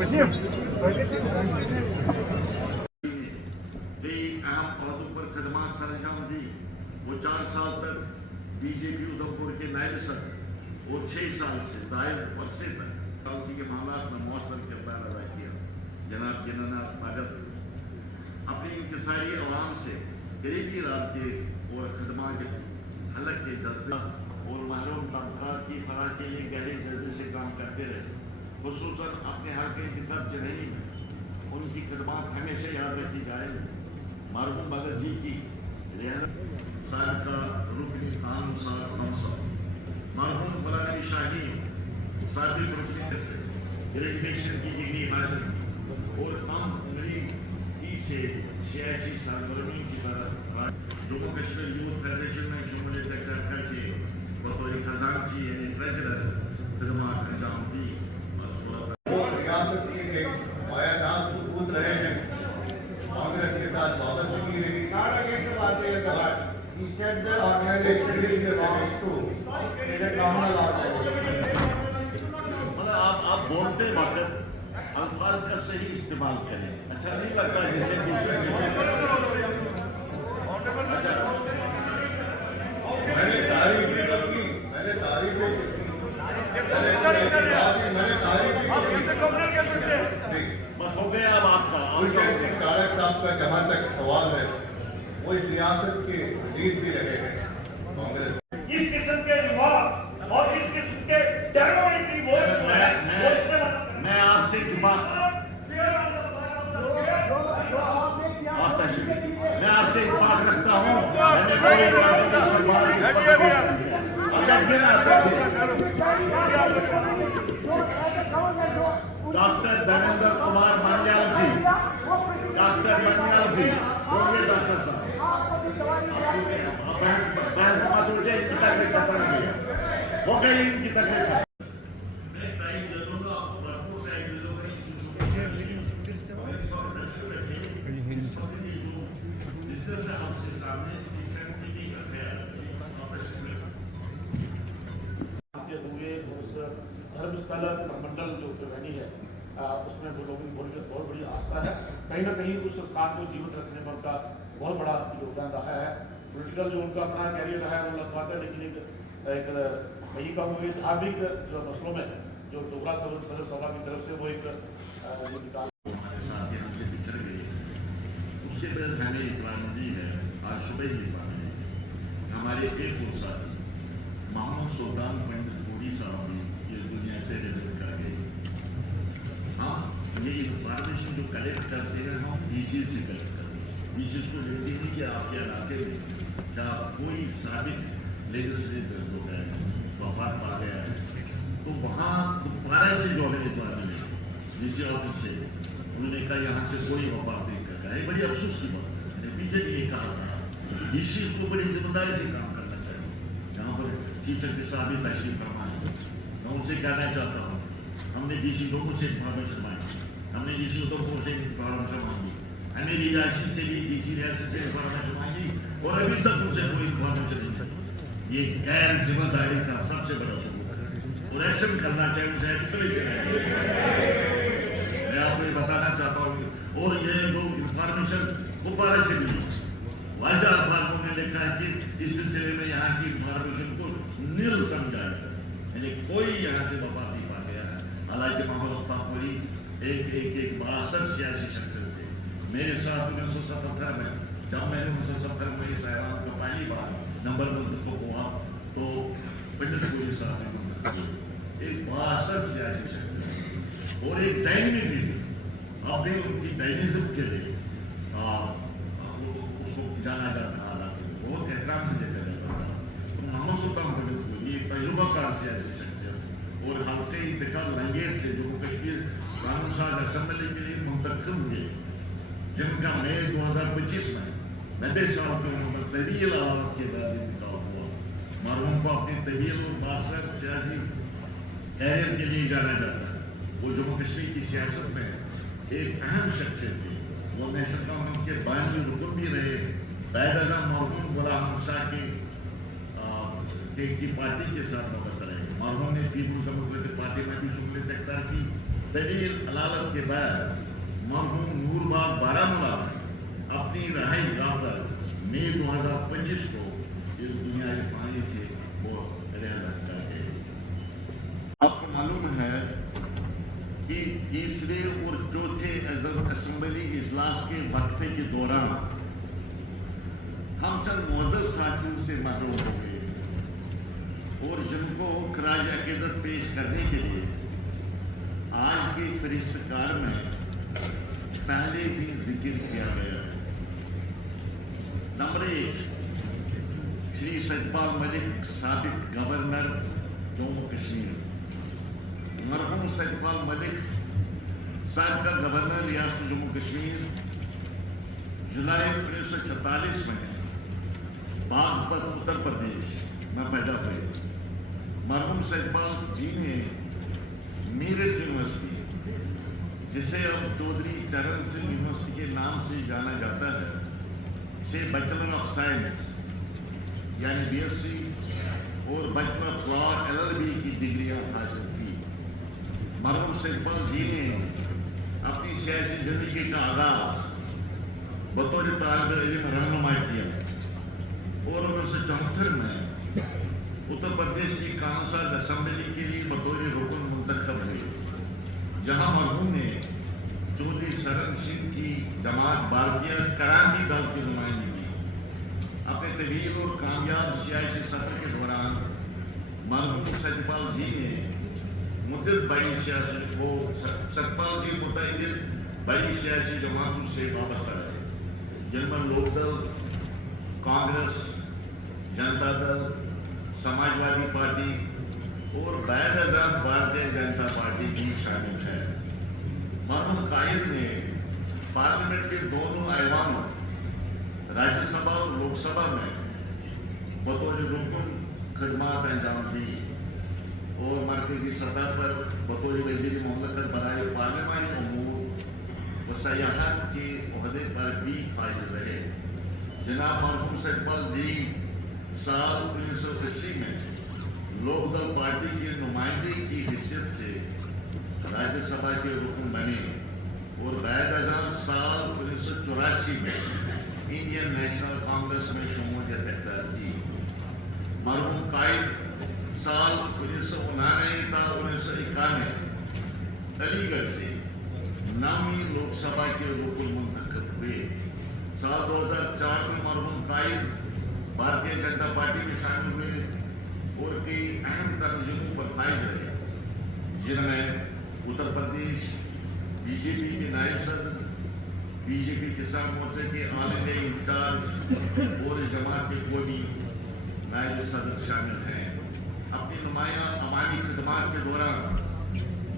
اہم عہدوں پر خدمات سر انجام دی. وہ 4 سال تک بی جے پی ادھمپور کے نائب صدر اور 6 سال سے زائد عرصے تک پالیسی کے معاملات میں مؤثر کردار ادا کیا. جناب جنرل بھگت اپنی انکساری عوام سے قریبی رابطے اور خدمات کے حلق کے جذبہ اور محروم طبقات کی فلاح کے لیے گہرے جذبے سے کام کرتے رہے. خصوصاً اپنے حلقے انتخاب چرنی میں ان کی خدمات ہمیشہ یاد رکھی جائے. مرحوم بھگت جی کی رہنمائی سابقہ رکن قانون ساز منصب مرحوم غلام علی شاہین سابق رکن سے گریجویشن کی ڈگری حاصل کی اور کم عمری سے سیاسی سرگرمی کی طرف جموں کشمیر یوتھ فیڈریشن میں شمولیت کر کے بطور خزانچی یعنی ٹریجرر خدمات انجام دی. وہ ریاست کے ایک پایدار ثبوت رہے ہیں. کانگریس کے ساتھ وابستگی رہی. He said the organization belongs to is a communal organization. آپ بولتے وقت الفاظ کا صحیح استعمال کریں. اچھا نہیں لگتا جیسے دوسرے میں نے تعریف بھی تو کی. بس ہو گیا. اب آپ کا طارق صاحب کا جہاں تک سوال ہے وہ اس ریاست کے لیڈ بھی رہے ہیں کانگریس. اس قسم کے رواج اور اس قسم کے ڈیموکریٹک میں آپ سے میں آپ سے اتفاق رکھتا ہوں. ڈاکٹر دھرمیندر کمار مانیال جی بولیے ڈاکٹر صاحب. ہو گئی ان کی تکلیف. دھرم استھل منڈل جو رہنی ہے اس میں وہ لوگوں کی بہت بڑی آستھا ہے. کہیں نہ کہیں اس استھان کو جیوت رکھنے میں ان کا بہت بڑا یوگدان رہا ہے. پولیٹیکل جو ان کا اپنا کیریئر رہا ہے وہ لگواتا ہے, لیکن ایک میں یہ کہوں گی دھارمک جو مسئلوں میں جو ڈوگرا صدر سبھا کی طرف سے وہ ایک ہمارے ساتھ ہم سے بچھڑ گئی. اس کے بعد ہمیں اطلاع ملی ہے, آج صبح ہی اطلاع ملی ہمارے ایک اور ساتھی محمد سلطان پنڈت پوری صاحب بھی اس دنیا سے رحلت کر گئے. ہم یہ انفارمیشن جو کلیکٹ کرتے ہیں ہم ڈی سی سے کلیکٹ کرتے ہیں. ڈی سی کو لیتے ہیں کہ آپ کے علاقے میں کیا کوئی سابق لیجسلیٹر جو ہے وفات پا گیا ہے, تو وہاں کپوارہ سے جو ہمیں اطلاع ملی ڈی سی آفس سے, انہوں نے کہا یہاں سے کوئی وفات نہیں کر رہا ہے. بڑی افسوس کی بات ہے. میں نے پیچھے بھی یہ کہا تھا ڈی سی اس کو بڑی ذمہ داری سے کام کرنا چاہیے. یہاں پر چیف سیکرٹری صاحب بھی تشریف فرما ہے. میں ان سے کہنا چاہتا ہوں ہم نے ڈی سی لوگوں سے انفارمیشن مانگی, ہم نے ڈی سی ادھمپور سے انفارمیشن مانگی, ہمیں ریاسی سے بھی ڈی سی ریاست سے انفارمیشن مانگی اور ابھی تک ان سے کوئی انفارمیشن نہیں چاہیے. یہ غیر ذمہ داری کا سب سے بڑا ثبوت ہے اور ایکشن کرنا چاہیے. اسے ایکسپلیشن میں آپ کو یہ بتانا چاہتا ہوں. اور یہ جو انفارمیشن کپوارہ سے ملی واضح الفاظوں میں لکھا ہے کہ اس سلسلے میں یہاں کی انفارمیشن کو نیل سمجھا ہے, یعنی کوئی یہاں سے وفات نہیں پا گیا ہے. حالانکہ محمد سلطان پوری ایک بااثر سیاسی شخصیت تھے. میرے ساتھ 1977 میں جب میں نے 1970 میں اس اعلان کا پہلی بار نمبر منتخب ہوا تو پنڈت پوری صاحب نے منتخب کیا. ایک بااثر سیاسی شخصیت اور ایک ڈائنمک بھی تھی. اب بھی ان کی ڈائنمزم کے لیے اس کو جانا جاتا تھا, حالانکہ بہت احترام سے دیکھا جاتا تھا. تو محمد سلطان پنڈت پوری ایک تجربہ کار سیاسی شخصیت اور حلقے انتقال لنگیر سے جموں کشمیر قانون ساز اسمبلی کے لیے منتخب ہوئے, جن کا مئی 2025 میں 90 سال کی عمر میں طویل عوامت کے بعد انتقال ہوا. مرحوم کو اپنی طویل اور بااثر سیاسی کیریئر کے لیے جانا جاتا ہے. وہ جموں کشمیر کی سیاست میں ایک اہم شخصیت تھی. وہ نیشنل کانفرنس کے بانی رکن بھی رہے. بعد ازاں مرحوم غلام احمد شاہ کی پارٹی کے ساتھ وابستہ رہے. مرحوم نے پیپلز ڈیموکریٹک پارٹی میں بھی شمولیت اختیار کی طویل علالت کے بعد مرحوم نور باغ بارہمولہ میں اپنی رہائش گاہ پر مئی 2025 کو اس دنیا فانی سے وہ رحلت کر گئے۔ آپ کو معلوم ہے کہ تیسرے اور چوتھے اسمبلی اجلاس کے وقفے کے دوران ہم چند معزز ساتھیوں سے محروم ہو گئے اور جن کو خراج عقیدت پیش کرنے کے لیے آج کی فہرست کار میں پہلے بھی ذکر کیا گیا ہے۔ نمبر 1، شری ستپال ملک، سابق گورنر جموں کشمیر۔ مرحوم ستپال ملک سابقہ گورنر ریاست جموں کشمیر جولائی 1946 میں باغپت اتر پردیش میں پیدا ہوئے۔ مرحوم ستپال جی نے میرٹھ یونیورسٹی، جسے اب چودھری چرن سنگھ یونیورسٹی کے نام سے جانا جاتا ہے، سے بیچلر آف سائنس یعنی BSc اور بیچلر آف لا LLB کی ڈگریاں حاصل کی۔ مرحوم ستپال جی نے اپنی سیاسی زندگی کا آغاز بطور طالب علم رہنما کیا اور 1974 میں اتر پردیش کی کونسل اسمبلی کے لیے بطور رکن منتخب ہوئے، جہاں مرحوم نے چودھری چرن سنگھ کی جماعت بھارتیہ کرانتی دل کی نمائندگی کی۔ اپنے طویل اور کامیاب سیاسی سفر کے دوران مرحوم ستپال جی نے متعدد بڑی سیاسی جماعتوں سے وابستہ رہے، جن میں لوک دل، کانگریس، جنتا دل، سماجوادی پارٹی اور بعد ازاں بھارتیہ جنتا پارٹی بھی شامل ہے۔ مرحوم قائد نے پارلیمنٹ کے دونوں ایوانوں راجیہ سبھا اور لوک سبھا میں بطور رکن خدمات انجام دی اور مرکزی سطح پر بطور وزیر مملکت برائے پارلیمانی امور و سیاحت کے عہدے پر بھی فائز رہے۔ جناب مرحوم ستپال جی سال 1980 میں لوک دل پارٹی کے نمائندے کی حیثیت سے راجیہ سبھا کے رکن بنے اور بعد ازاں سال 1984 میں انڈین نیشنل کانگریس میں شمولیت اختیار کی۔ مرحوم قائد سال 1999 تا 1991 علی گڑھ سے 9ویں لوک سبھا کے رکن منتخب ہوئے۔ سال 2004 میں مرحوم قائد بھارتیہ جنتا پارٹی میں شامل ہوئے اور کئی اہم تنظیموں پر فائز رہے، جن میں اتر پردیش BJP کے نائب صدر، BJP کسان مورچے کے آل انڈیا انچارج اور جماعت کے قومی نائب صدر شامل ہیں۔ اپنی نمایاں عوامی خدمات کے دوران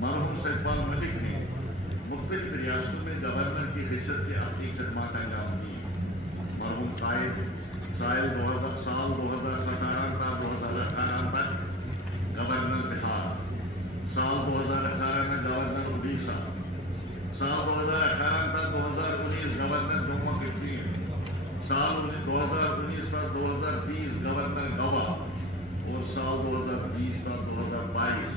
مرحوم ستپال ملک نے مختلف ریاستوں میں گورنر کی حیثیت سے اپنی خدمات انجام دی۔ مرحوم قائد سال 2017 تا 2018 تک گورنر بہار، سال 2018 میں گورنر اڑیسہ، سال 2018 تا 2019 گورنر جموں کشمیر، سال 2019 تا 2020 گورنر گوا اور سال 2020 تا 2022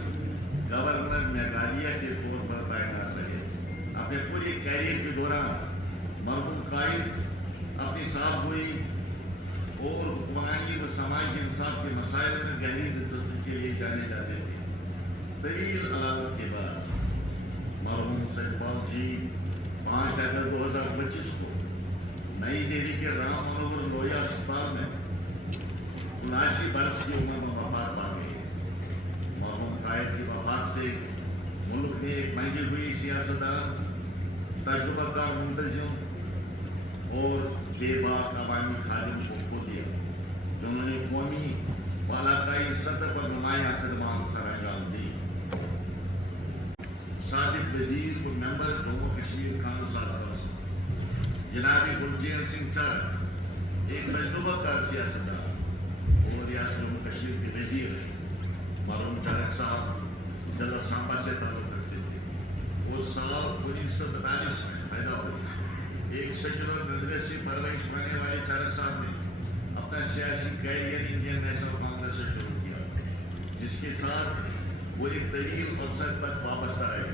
گورنر میگھالیہ کے طور پر تعینات رہے۔ اپنے پورے کیریئر کے دوران مرحوم قائد اپنی صاحب گوئی اور حکمرانی و سماجی انصاف کے مسائل میں گہری دلچسپی کے لیے جانے جاتے تھے۔ طویل علالت کے بعد مرحوم ستپال جی 5 اگست 2025 کو نئی دہلی کے رام منوہر لوہیا اسپتال میں 79 برس کی عمر میں وفات پا گئی۔ مرحوم قائد کی وفات سے ملک نے ایک منجی ہوئی سیاستدان، تجربہ کار منتظم اور بے باک عوامی خادم کو کھو دیا، جنہوں نے قومی و علاقائی سطح پر نمایاں خدمات سر انجام دی۔ سابق وزیر اور ممبر جموں کشمیر کونسل جناب گلچین سنگھ چرن ایک تجربہ کار سیاستدان اور ریاست جموں کشمیر کے وزیر ہیں۔ مرحوم چرن صاحب ضلع سامبا سے تعلق رکھتے تھے اور سال 1942 میں پیدا ہوئے۔ ایک سیکولر نظریے سے پرورش پانے والے چرن صاحب نے اپنا سیاسی کیریئر انڈین نیشنل کانگریس سے شروع کیا، جس کے ساتھ وہ ایک طویل عرصہ تک وابستہ رہے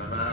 17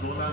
16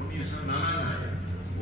1999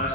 10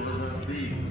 2003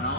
9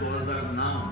2009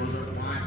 2005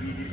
PDP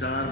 4